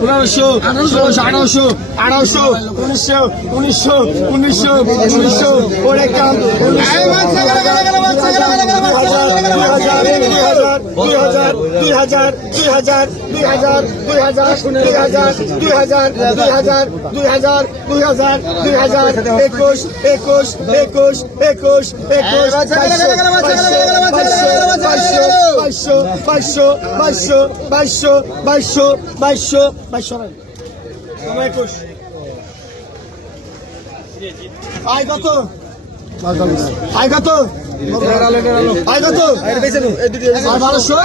পনেরোশো পনেরোশো ষোলোশো আঠারোশো আঠারোশো উনিশশো উনিশশো উনিশশো উনিশশো ওরে কাম দুই হাজার দুই হাজার দুই হাজার দুই হাজার দুই হাজার দুই হাজার দুই হাজার দুই হাজার দুই হাজার দুই হাজার দুই হাজার একুশ একুশ একুশ একুশ একুশ বাইশশো বাইশশো বাইশশো বাইশশো বাইশশো বাইশ বাইশশো একুশ আয় কত আয় কত আয় কত আয় বারোশো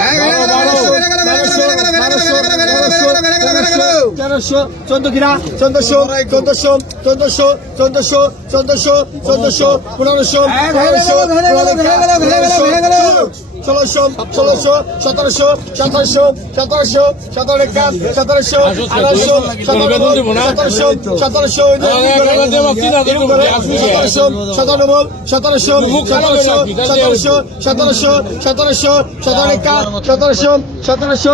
তেরোশো চোদ্দ কিনা চোদ্দশো চোদ্দশো চোদ্দশো চোদ্দশো চোদ্দশো চোদ্দশো পনেরোশো ষোলোশো ষোলোশো সতেরোশো সতেরোশো সতেরোশো সতেরো একান সতেরোশো আঠারোশো সতেরোশো সতেরোশো সতেরোশো সতেরো সতেরোশো সতেরোশো সতেরোশো সতেরোশো সতেরোশো সতেরো একান সতেরোশো সতেরোশো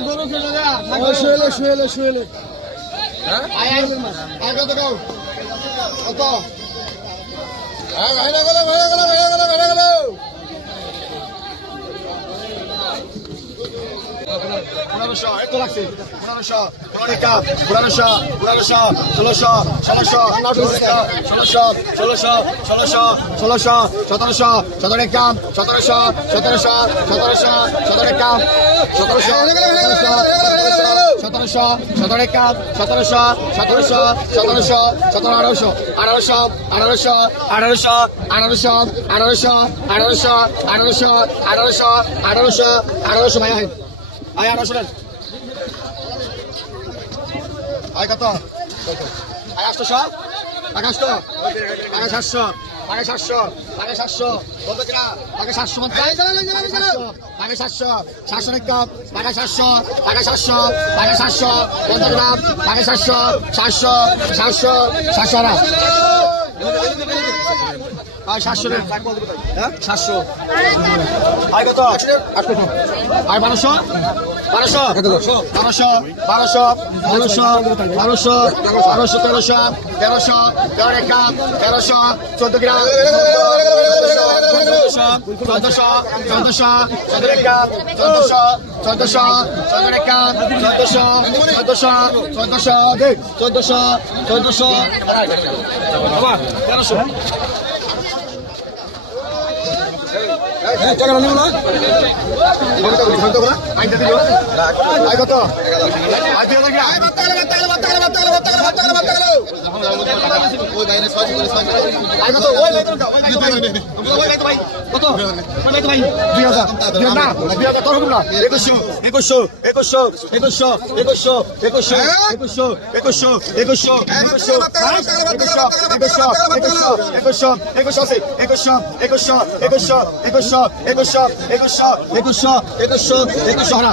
গরু খেলে শুয়েলে শুয়েলে শুয়েলে হ্যাঁ? কত কত? হ্যাঁ, ভাইরা গেলো ভাইরা গেলো ভাইরা গেলো ভাইরা গেলো। পনেরোশো এত লাগছে পনেরোশো পনেরোটা পনেরোশো পনেরোশো ষোলোশো ষোলোশো ষোলোশো ষোলোশো ষোলোশো ষোলোশো সতেরোশো সতেরো একাম সতেরোশো সতেরোশো সতেরোশো সতেরো একাম সতেরোশো সতেরোশো সতেরো একাম সতেরোশো সতেরোশো সতেরোশো সতেরো আঠারোশো আঠারোশো আঠারোশো আঠারোশো আঠারোশো আঠারোশো আঠারোশো আঠারোশো আঠারোশো আঠারোশো আঠারোশো ভাই আয় আয় আর আসলেন আয় কত? আয় আসতো সব টাকা আসতো টাকা সাতশো। টাকা সাতশো। টাকা সাতশো। বলতো কিনা? টাকা সাতশো টাকা সাতশো। সাতশো একদম টাকা সাতশো। টাকা সাতশো। টাকা সাতশো। বলতো কিনা? টাকা সাতশো। সাতশো। সাতশো। সাতশো। সাতশো আয় সাতশো রে সাতশো। আয় কত? আয় বারোশো। বারোশো। বারোশো। বারোশো। বারোশো। বারোশো। বারোশো। তেরোশো। তেরোশো। তেরো একাম তেরোশো। চোদ্দ গ্রাম। চোদ্দশো। চোদ্দশো। চোদ্দশো। চোদ্দ একাম চোদ্দশো। চোদ্দশো। চোদ্দ একাম চোদ্দশো। চোদ্দশো। চোদ্দশো। চোদ্দশো। চোদ্দশো। তেরোশো। আয় কত আয় হাজার আয় একুশশো একুশশো একুশশো একুশশো হারা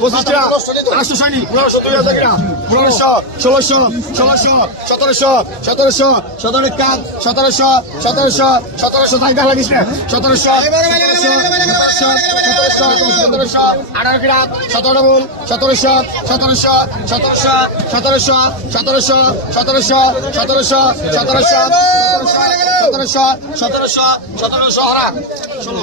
পঁচিশ টাকা আটশো সৈনিক পনেরোশো দুই হাজার টাকা পনেরোশো ষোলোশো ষোলোশো সতেরোশো সতেরোশো সতেরো কাজ সতেরোশো সতেরোশো সতেরোশো তাই দেখা লাগিস সতেরোশো সতেরোশো সতেরোশো আঠারো গ্রাম সতেরো ডবল সতেরোশো সতেরোশো সতেরোশো সতেরোশো সতেরোশো সতেরোশো সতেরোশো সতেরোশো সতেরোশো সতেরোশো সতেরোশো হরা ষোলো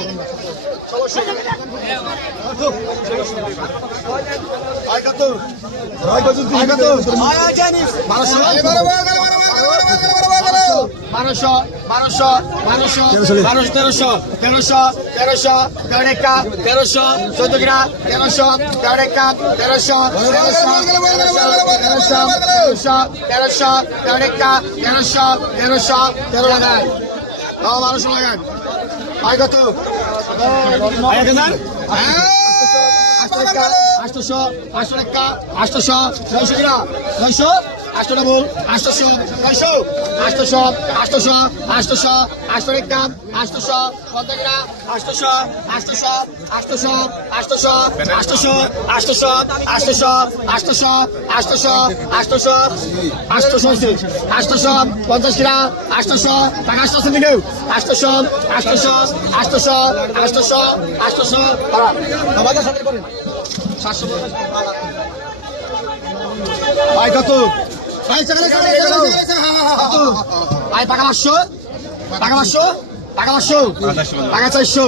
বারোশো বারোশো বারোশো বারোশো তেরোশো তেরোশো তেরোশো তেরো একা তেরোশো চোদ্দ গ্রা তেরোশো তেরো একা তেরোশো তেরোশো তেরোশো তেরোশো তেরোশো তেরো একা তেরোশো তেরোশো তেরো লাগায় ও বারোশো লাগান আয় কত আয় কত আটশো আটশো আটশো টাকা আটশো নয়শো টাকা নয়শো আটশো ডাবল আটশোশো নয়শো আটশোশো আটশোশো আটশোশো আটশো টাকা আটশোশো পঞ্চাশ কিনা আটশোশো আটশোশো আটশোশো আটশোশো আটশোশো আটশোশো আটশোশো আটশোশো আটশোশো আটশোশো আটশোশো আটশোশো পঞ্চাশ কিনা আটশোশো টাকা আটশোশো দিকে আটশোশো আটশোশো আমাদের সাথে করেন সাতশো ভাই কত ভাই টাকা পাঁচশো টাকা পাঁচশো টাকা পাঁচশো টাকা চারশো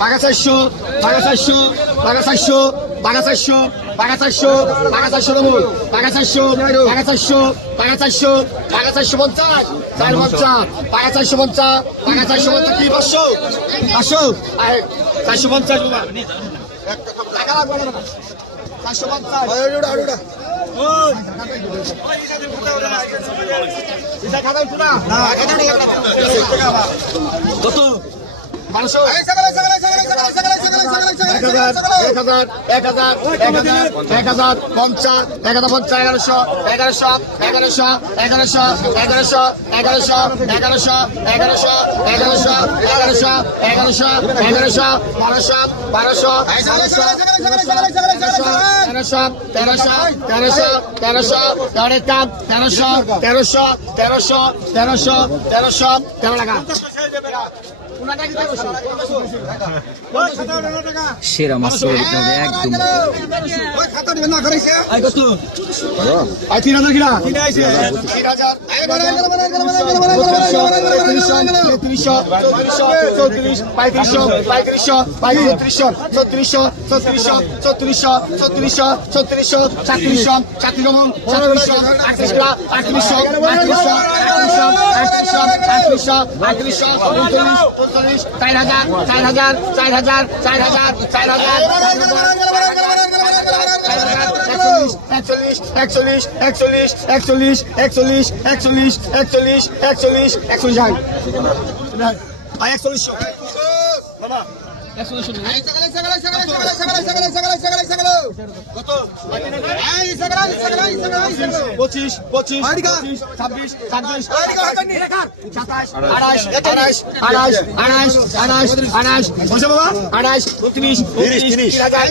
টাকা চারশো টাকা চারশো টাকা চারশো টাকা চারশো টাকা চারশো টাকা চারশো দেবো টাকা চারশো টাকা চারশো টাকা চারশো টাকা চারশো পঞ্চাশ চার পঞ্চাশ টাকা চারশো পঞ্চাশ টাকা চারশো পঞ্চাশ কি পাঁচশো পাঁচশো আয়, চারশো পঞ্চাশ টাকা লাগবে চারশো পঞ্চাশ কত? মানুষ হাজার এক হাজার এক হাজার এক হাজার এক হাজার পঞ্চাশ এক হাজার পঞ্চাশ এগারোশো এগারোশো এগারোশো এগারোশো এগারোশো এগারোশো এগারোশো এগারোশো এগারোশো এগারোশো এগারোশো এগারোশো বারোশো বারোশো তেরোশো তেরোশো তেরোশো তেরোশো তেরো কাপ তেরোশো তেরোশো তেরোশো তেরোশো তেরোশো তেরো টাকা সেরা মাছ করে দিতে হবে একদম আটত্রিশশো আটত্রিশশো আটত্রিশশো আটত্রিশশো আটত্রিশশো উনচল্লিশ চার হাজার চার হাজার চার হাজার চার হাজার চার হাজার একচল্লিশ একচল্লিশ একচল্লিশ একচল্লিশ একচল্লিশ একচল্লিশ একচল্লিশ একচল্লিশ একচল্লিশ একচল্লিশ একচল্লিশ একচল্লিশ কত পঁচিশ পঁচিশ ছাব্বিশ ছাব্বিশ সাতাশ আঠাশ আঠাশ আঠাশ আঠাশ আঠাশ আঠাশ বসে বাবা আঠাশ উনত্রিশ হাজার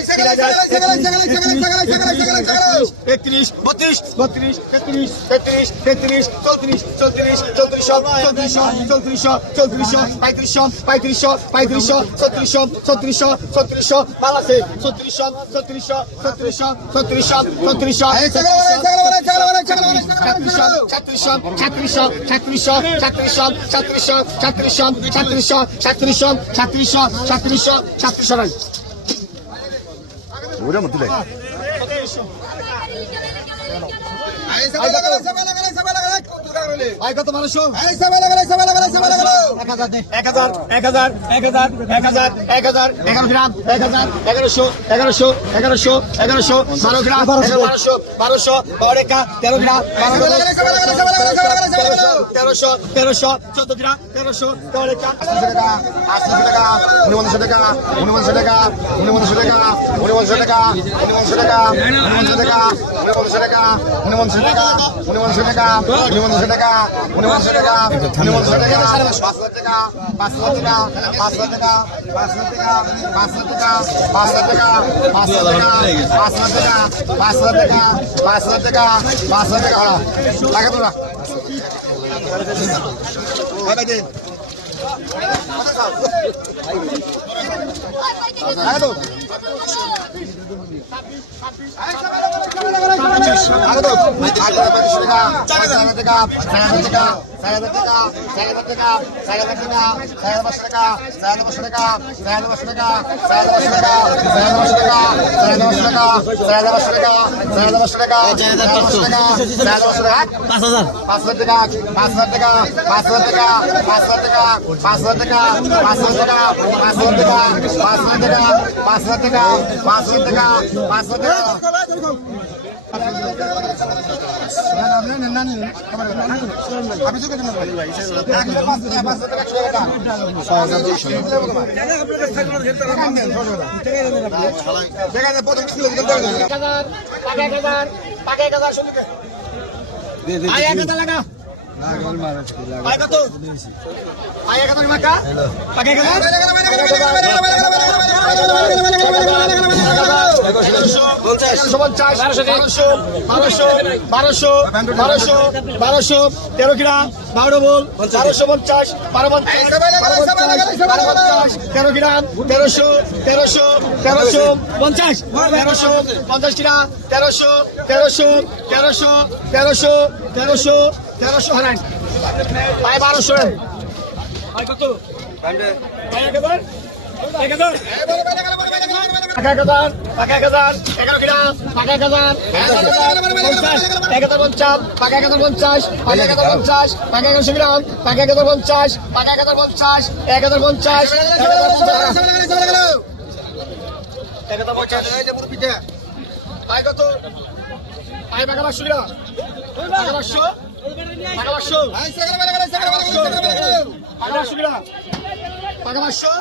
একত্রিশ বত্রিশ বত্রিশ তেত্রিশ তেত্রিশ তেত্রিশ চৌত্রিশ চৌত্রিশ চৌত্রিশ চৌত্রিশ চৌত্রিশ চৌত্রিশ পঁয়ত্রিশ পঁয়ত্রিশ পঁয়ত্রিশ ছত্রিশ ছত্রিশ ছত্রিশ বালাসে ছত্রিশ ছত্রিশ ছত্রিশ ছত্রিশ ছত্রিশ ছাত্রিশ ছাত্রিশ ছাত্রিশ ছাত্রিশ ছাত্রিশ ছাত্রিশ ছাত্রিশ ছাত্রিশ ছাত্রিশ ছাত্রিশ ছাত্রিশ রান আয় কত মানুষও এক হাজার এক হাজার এক হাজার এক হাজার এক হাজার এক হাজার এগারো গ্রাম এক হাজার এগারোশো এগারোশো এগারোশো এগারোশো বারো গ্রাম বারোশো বারোশো বারো একা তেরো গ্রাম তেরোশো তেরোশো চোদ্দ গ্রাম তেরোশো তেরো একা আটশো টাকা উনপঞ্চাশ টাকা উনপঞ্চাশ টাকা উনপঞ্চাশ টাকা উনপঞ্চাশ টাকা উনপঞ্চাশ টাকা উনপঞ্চাশ টাকা উনপঞ্চাশ টাকা উনপঞ্চাশ টাকা উনপঞ্চাশ টাকা উনপঞ্চাশ টাকা উনপঞ্চাশ টাকা উনপঞ্চাশ টাকা পাঁচ লাখ টাকা পাঁচ লাখ টাকা পাঁচ লাখ টাকা পাঁচ লাখ টাকা পাঁচ লাখ টাকা পাঁচ লাখ টাকা পাঁচ লাখ টাকা পাঁচ লাখ টাকা পাঁচ লাখ টাকা পাঁচ লাখ টাকা পাঁচ হাজার টাকা চার হাজার টাকা চার হাজার টাকা টাকা হাজার টাকা চার পাঁচ হাজার পাঁচ হাজার টাকা পাঁচ হাজার টাকা পাঁচ হাজার টাকা পাঁচ হাজার টাকা পাঁচ হাজার টাকা পাঁচ হাজার টাকা পাঁচ হাজার টাকা পাঁচ হাজার টাকা পাঁচ হাজার টাকা পাঁচ হাজার টাকা পাঁচশো টাকা পাঁচশো টাকা লাগা পাই কত পাই এক হাজার টাকা পাই এক হাজার বারোশো তেরো কিনা বারো বল বারোশো পঞ্চাশ বারো পঞ্চাশ তেরো কিনা তেরোশো তেরোশো তেরোশো পঞ্চাশ তেরোশো পঞ্চাশ কিনা তেরোশো তেরোশো তেরোশো তেরোশো তেরোশো তেরোশো হারান আয় বারোশো আয় কত আয় এক হাজার এক হাজার এক এক হাজার এগারো টাকা। এক হাজার এক হাজার পঞ্চাশ টাকা এক হাজার পঞ্চাশ টাকা এক হাজার পঞ্চাশ টাকা এগারোশো গ্রাম টাকা এক পঞ্চাশ টাকা এক হাজার পঞ্চাশ এক হাজার পঞ্চাশ এক পঞ্চাশ এক পাঁচশো গ্রাম গ্রাম টাকা পাঁচশো